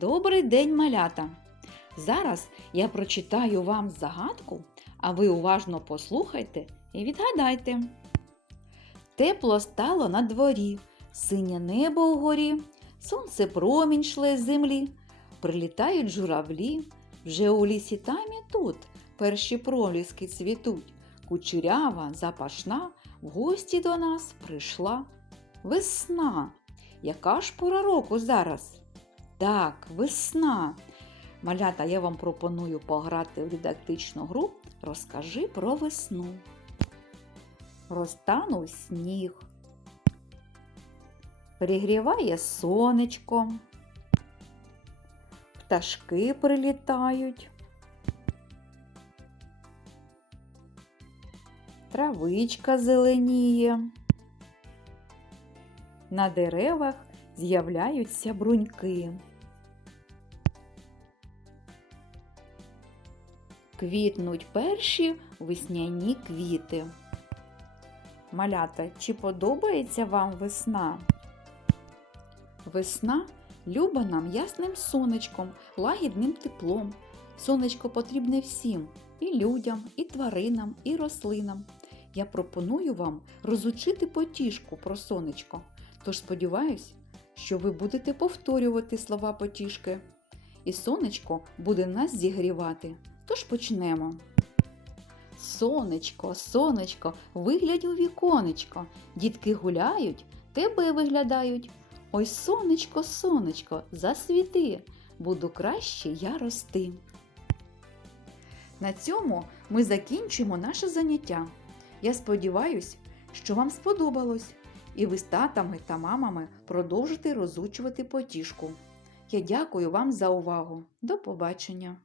Добрий день, малята! Зараз я прочитаю вам загадку, а ви уважно послухайте і відгадайте. Тепло стало на дворі, синє небо вгорі, сонце промінь шле з землі, прилітають журавлі, вже у лісі там і тут перші проліски цвітуть. Кучерява, запашна, в гості до нас прийшла весна. Яка ж пора року зараз? Так, весна. Малята, я вам пропоную пограти в дидактичну гру Розкажи про весну. Розтанув сніг. Пригріває сонечко. Пташки прилітають. Травичка зеленіє. На деревах з'являються бруньки. Квітнуть перші весняні квіти. Малята, чи подобається вам весна? Весна люба нам ясним сонечком, лагідним теплом. Сонечко потрібне всім і людям, і тваринам, і рослинам. Я пропоную вам розучити потішку про сонечко. Тож сподіваюсь, що ви будете повторювати слова потішки. І сонечко буде нас зігрівати. Тож почнемо. Сонечко, сонечко, виглядь у віконечко. Дітки гуляють, тебе виглядають. Ой, сонечко, сонечко, засвіти, буду краще я рости. На цьому ми закінчимо наше заняття. Я сподіваюсь, що вам сподобалось, і ви з татами та мамами продовжите розучувати потішку. Я дякую вам за увагу. До побачення!